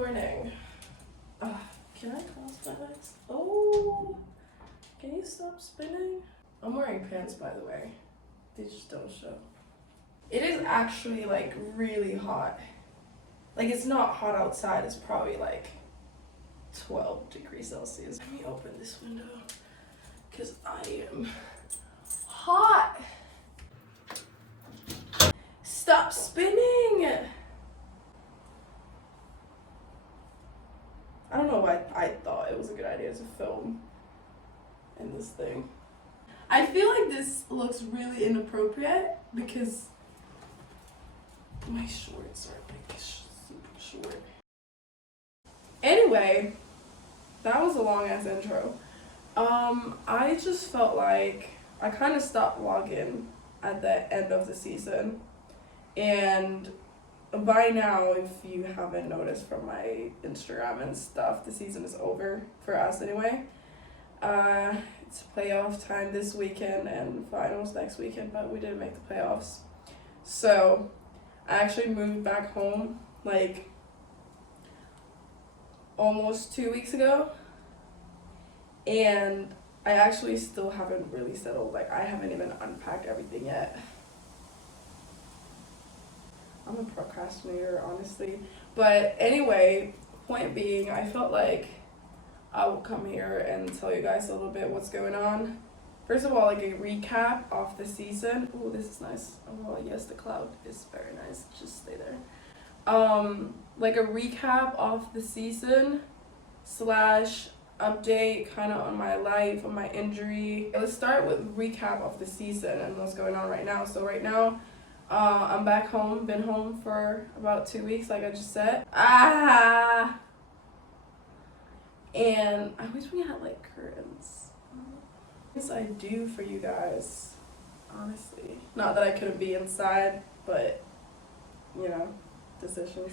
morning. Can I close my legs? Oh, can you stop spinning? I'm wearing pants, by the way. They just don't show. It is actually like really hot. Like it's not hot outside, it's probably like 12 degrees Celsius. Let me open this window because I am hot. Stop spinning. I don't know why I thought it was a good idea to film in this thing. I feel like this looks really inappropriate because my shorts are like super short. Anyway, that was a long ass intro. I just felt like I kind of stopped vlogging at the end of the season, and by now, if you haven't noticed from my Instagram and stuff, the season is over for us anyway. It's playoff time this weekend and finals next weekend, but we didn't make the playoffs. So I actually moved back home like almost 2 weeks ago, and I actually still haven't really settled. Like I haven't even unpacked everything yet. I'm a procrastinator, honestly. But anyway, point being, I felt like I will come here and tell you guys a little bit what's going on. First of all, like a recap of the season. Oh, this is nice. Oh, yes, the cloud is very nice. Just stay there. Like a recap of the season / update kind of on my life, on my injury. Let's start with recap of the season and what's going on right now. So right now, I'm back home, been home for about 2 weeks, like I just said. And I wish we had like curtains. Yes, I do for you guys, honestly. Not that I couldn't be inside, but you know, decisions.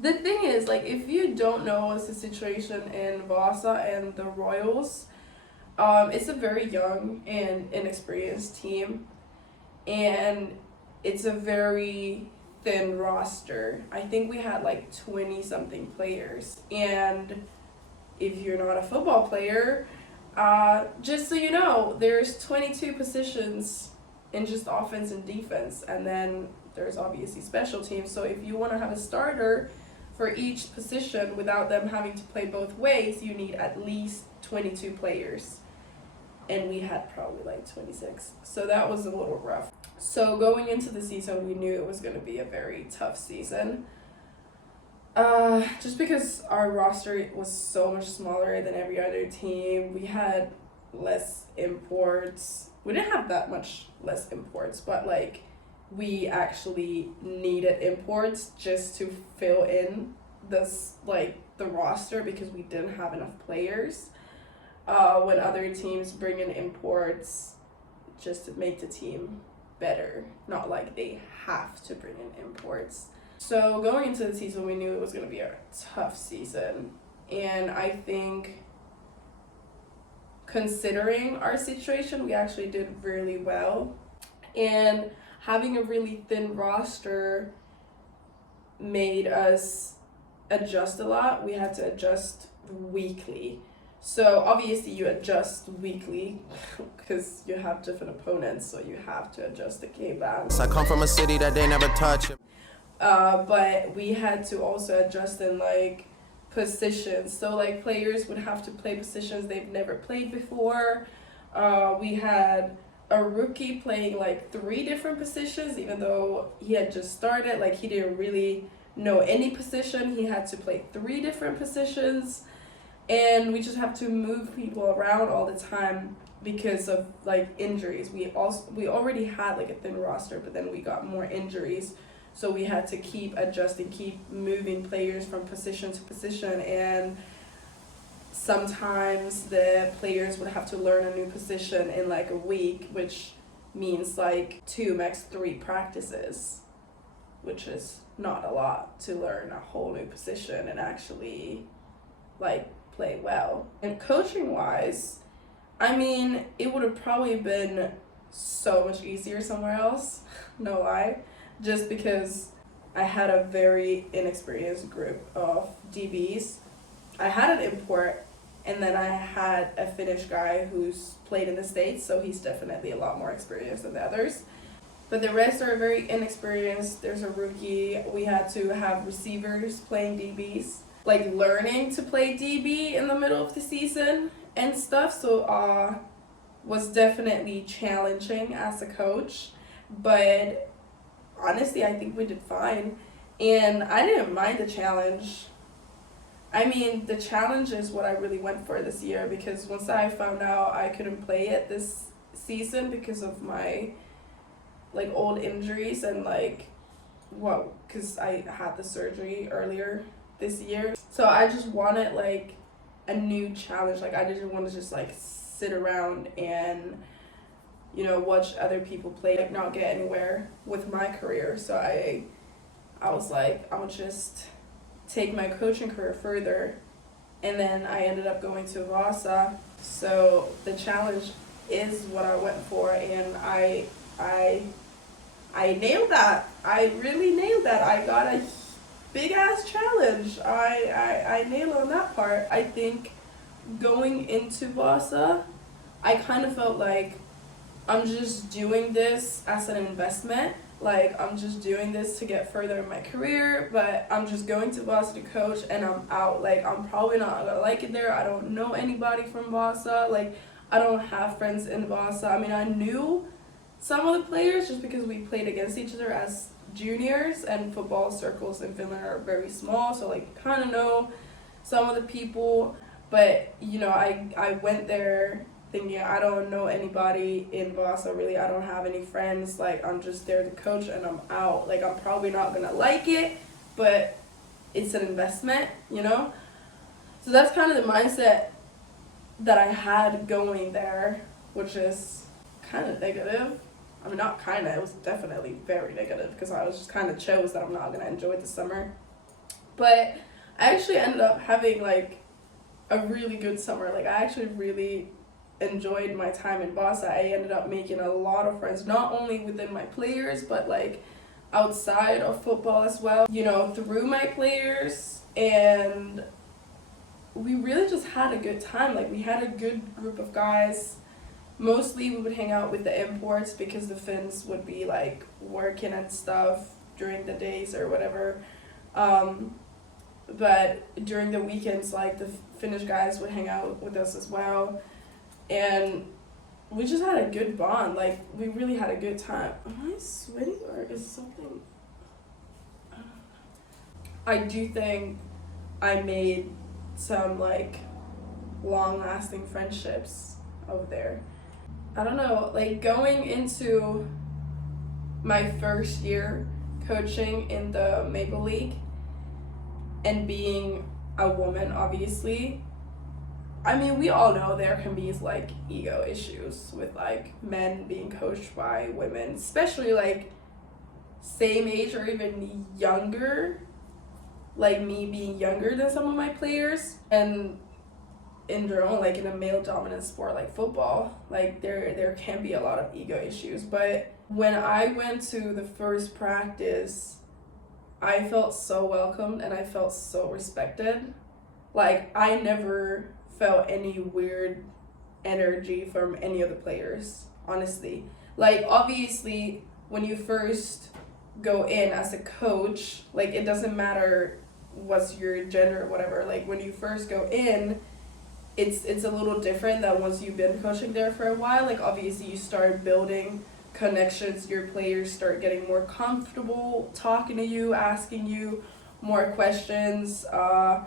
The thing is, like, if you don't know what's the situation in Vasa and the Royals, it's a very young and inexperienced team, and it's a very thin roster. I think we had like 20 something players, and if you're not a football player, just so you know, there's 22 positions in just offense and defense, and then there's obviously special teams. So if you want to have a starter for each position without them having to play both ways, you need at least 22 players, and we had probably like 26, so that was a little rough. So going into the season, we knew it was going to be a very tough season. Just because our roster was so much smaller than every other team. We had less imports. We didn't have that much less imports, but like we actually needed imports just to fill in this like the roster because we didn't have enough players. When other teams bring in imports just to make the team better, not like they have to bring in imports. So going into the season, we knew it was going to be a tough season, and I think considering our situation, we actually did really well, and having a really thin roster made us adjust a lot. We had to adjust weekly. So obviously you adjust weekly because you have different opponents, so you have to adjust the game balance. I come from a city that they never touch. But we had to also adjust in like positions. So like players would have to play positions they've never played before. We had a rookie playing like 3 different positions, even though he had just started. Like he didn't really know any position. He had to play 3 different positions. And we just have to move people around all the time because of like injuries. We already had like a thin roster, but then we got more injuries. So we had to keep adjusting, keep moving players from position to position. And sometimes the players would have to learn a new position in like a week, which means like 2, max 3 practices, which is not a lot to learn a whole new position and actually like play well. And coaching wise, I mean, it would have probably been so much easier somewhere else, no lie, just because I had a very inexperienced group of DBs. I had an import, and then I had a Finnish guy who's played in the States, so he's definitely a lot more experienced than the others. But the rest are very inexperienced. There's a rookie. We had to have receivers playing DBs, like learning to play DB in the middle of the season and stuff. So was definitely challenging as a coach. But honestly, I think we did fine. And I didn't mind the challenge. I mean, the challenge is what I really went for this year, because once I found out I couldn't play it this season because of my like old injuries and because I had the surgery earlier this year. So I just wanted like a new challenge. Like I didn't want to just like sit around and watch other people play, like not get anywhere with my career. So I was like, I'll just take my coaching career further. And then I ended up going to Vasa. So the challenge is what I went for, and I nailed that. I really nailed that. I got a big ass challenge. I nailed on that part. I think going into Vasa, I kind of felt like I'm just doing this as an investment. Like, I'm just doing this to get further in my career, but I'm just going to Vasa to coach and I'm out. Like, I'm probably not gonna like it there. I don't know anybody from Vasa. Like, I don't have friends in Vasa. I mean, I knew some of the players just because we played against each other as juniors, and football circles in Finland are very small, so like you kind of know some of the people. But I went there thinking I don't know anybody in Vasa really. I don't have any friends. Like, I'm just there to coach and I'm out. Like, I'm probably not gonna like it, but it's an investment, So that's kind of the mindset that I had going there, which is kind of negative. I mean, not kind of, it was definitely very negative, because I was just kind of chose that I'm not going to enjoy the summer. But I actually ended up having like a really good summer. Like, I actually really enjoyed my time in Vasa. I ended up making a lot of friends, not only within my players, but like outside of football as well, through my players. And we really just had a good time. Like, we had a good group of guys. Mostly we would hang out with the imports because the Finns would be like working and stuff during the days or whatever. But during the weekends, like, the Finnish guys would hang out with us as well. And we just had a good bond. Like, we really had a good time. Am I sweating or is something? I do think I made some like long-lasting friendships over there. I don't know, like, going into my first year coaching in the Maple League and being a woman, obviously, I mean, we all know there can be like ego issues with like men being coached by women, especially like same age or even younger, like me being younger than some of my players. And in general, like in a male dominant sport like football, like there can be a lot of ego issues. But when I went to the first practice, I felt so welcomed and I felt so respected. Like, I never felt any weird energy from any of the players, honestly. Like, obviously, when you first go in as a coach, like, it doesn't matter what's your gender or whatever. Like, when you first go in, it's a little different than once you've been coaching there for a while. Like, obviously, you start building connections. Your players start getting more comfortable talking to you, asking you more questions, so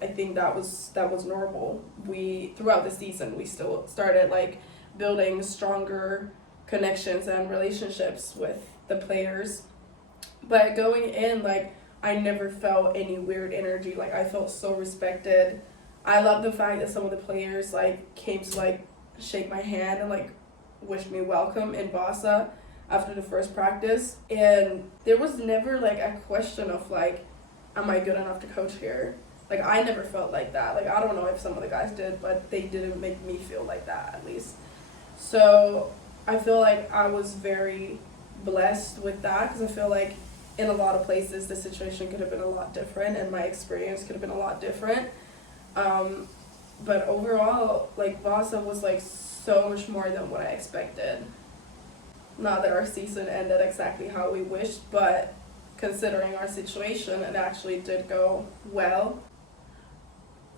I think that was normal. We, throughout the season, we still started like building stronger connections and relationships with the players. But going in, like, I never felt any weird energy. Like, I felt so respected. I love the fact that some of the players like came to like shake my hand and like wish me welcome in Vasa after the first practice. And there was never like a question of like, am I good enough to coach here? Like, I never felt like that. Like, I don't know if some of the guys did, but they didn't make me feel like that, at least. So I feel like I was very blessed with that, because I feel like in a lot of places the situation could have been a lot different and my experience could have been a lot different. But overall, like, Vasa was like so much more than what I expected. Not that our season ended exactly how we wished, but considering our situation, it actually did go well.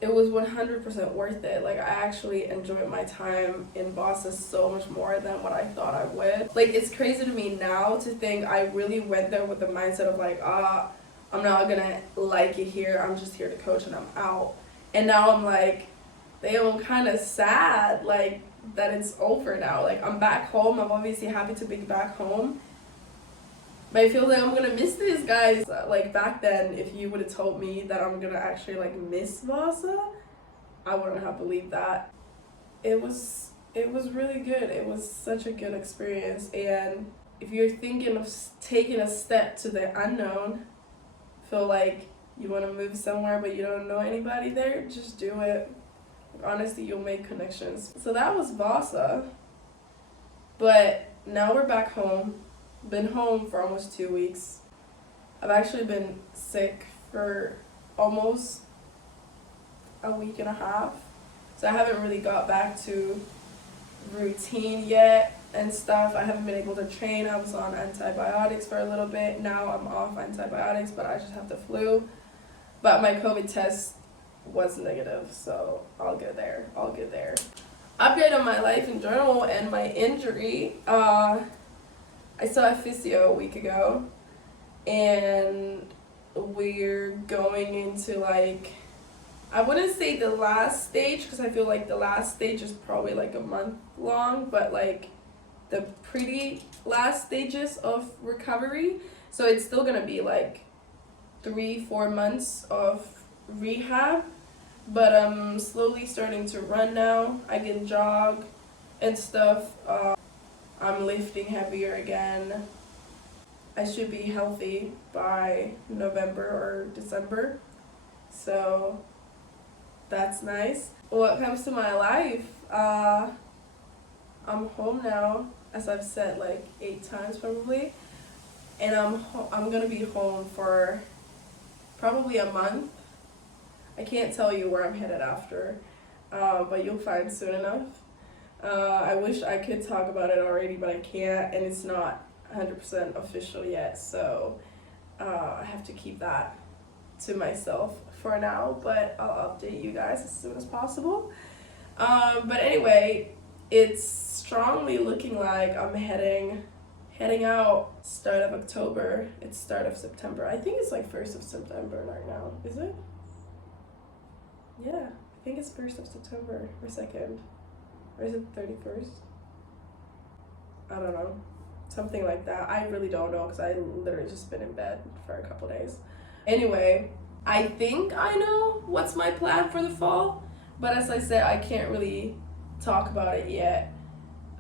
It was 100% worth it. Like, I actually enjoyed my time in Vasa so much more than what I thought I would. Like, it's crazy to me now to think I really went there with the mindset of like, I'm not gonna like it here, I'm just here to coach and I'm out. And now I'm like, damn, I'm kind of sad, like, that it's over now. Like, I'm back home, I'm obviously happy to be back home, but I feel like I'm gonna miss these guys. Like, back then, if you would have told me that I'm gonna actually like miss Vasa, I wouldn't have believed that. It was really good. It was such a good experience. And if you're thinking of taking a step to the unknown, feel like you want to move somewhere but you don't know anybody there, just do it. Honestly, you'll make connections. So that was Vasa. But now we're back home. Been home for almost 2 weeks. I've actually been sick for almost a week and a half. So I haven't really got back to routine yet and stuff. I haven't been able to train. I was on antibiotics for a little bit. Now I'm off antibiotics, but I just have the flu. But my COVID test was negative, so I'll get there. Update on my life in general and my injury. I saw a physio a week ago, and we're going into, like, I wouldn't say the last stage, because I feel like the last stage is probably like a month long, but like the pretty last stages of recovery. So it's still gonna be like 3-4 months of rehab, but I'm slowly starting to run now. I can jog and stuff. I'm lifting heavier again. I should be healthy by November or December, so that's nice. What comes to my life, I'm home now, as I've said like 8 times probably, and I'm gonna be home for probably a month. I can't tell you where I'm headed after, but you'll find soon enough. I wish I could talk about it already, but I can't, and it's not 100% official yet, so I have to keep that to myself for now, but I'll update you guys as soon as possible. But anyway, it's strongly looking like I'm heading out start of October. It's start of September. I think it's like 1st of September right now. Is it? Yeah, I think it's 1st of September or 2nd. Or is it 31st? I don't know. Something like that. I really don't know, because I literally just been in bed for a couple days. Anyway, I think I know what's my plan for the fall, but as I said, I can't really talk about it yet.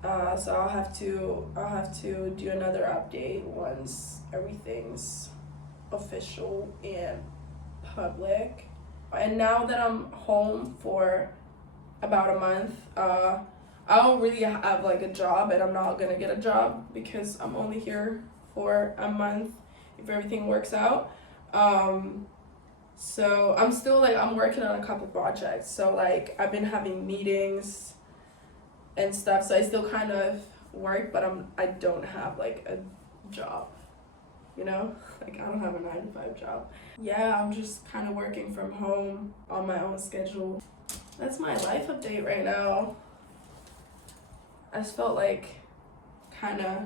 So I'll have to do another update once everything's official and public. And now that I'm home for about a month, I don't really have like a job, and I'm not gonna get a job because I'm only here for a month if everything works out. So I'm still like, I'm working on a couple projects, so like I've been having meetings and stuff, so I still kind of work, but I don't have like a job, you know? Like, I don't have a 9-to-5 job. Yeah, I'm just kind of working from home on my own schedule. That's my life update right now. I just felt like kind of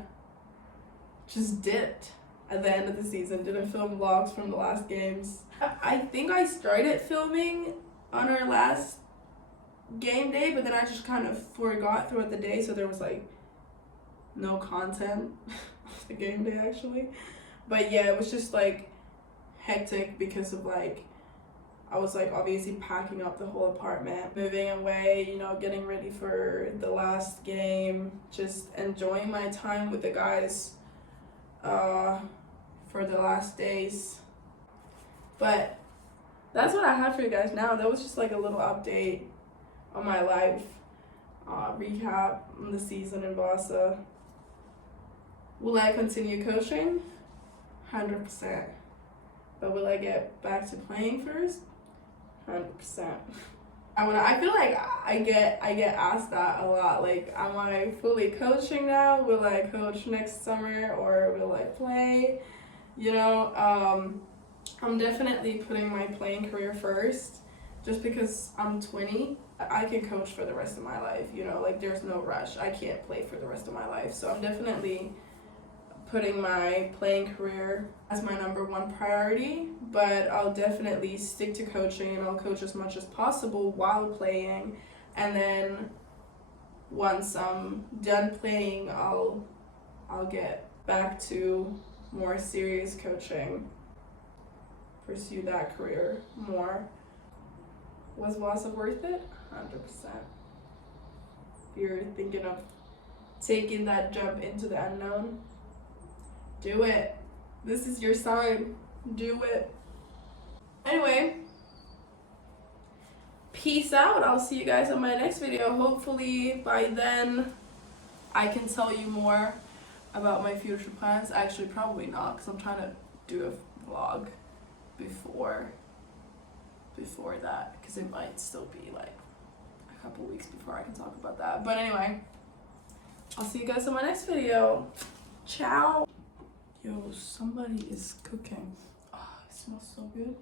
just dipped at the end of the season. Didn't film vlogs from the last games. I think I started filming on our last game day, but then I just kind of forgot throughout the day, so there was like no content of the game day actually. But yeah, it was just like hectic because of like, I was like obviously packing up the whole apartment, moving away, you know, getting ready for the last game, just enjoying my time with the guys for the last days. But that's what I have for you guys now. That was just like a little update on my life, recap on the season in Vasa. Will I continue coaching? 100%. But will I get back to playing first? 100%. I feel like I get asked that a lot. Like, am I fully coaching now? Will I coach next summer or will I play? You know, I'm definitely putting my playing career first, just because I'm 20. I can coach for the rest of my life. You know, like there's no rush. I can't play for the rest of my life. So I'm definitely putting my playing career as my number one priority, but I'll definitely stick to coaching and I'll coach as much as possible while playing. And then once I'm done playing, I'll get back to more serious coaching, pursue that career more. Was Vasa worth it? 100%. If you're thinking of taking that jump into the unknown, do it. This is your sign. Do it. Anyway, peace out. I'll see you guys on my next video. Hopefully by then I can tell you more about my future plans. Actually, probably not, because I'm trying to do a vlog before that, because it might still be like a couple weeks before I can talk about that. But anyway, I'll see you guys on my next video. Ciao. Yo, somebody is cooking. Oh, it smells so good.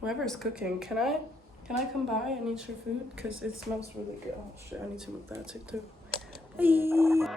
Whoever's cooking, can I come by and eat your food? Because it smells really good. Oh shit, I need to move that too. Bye.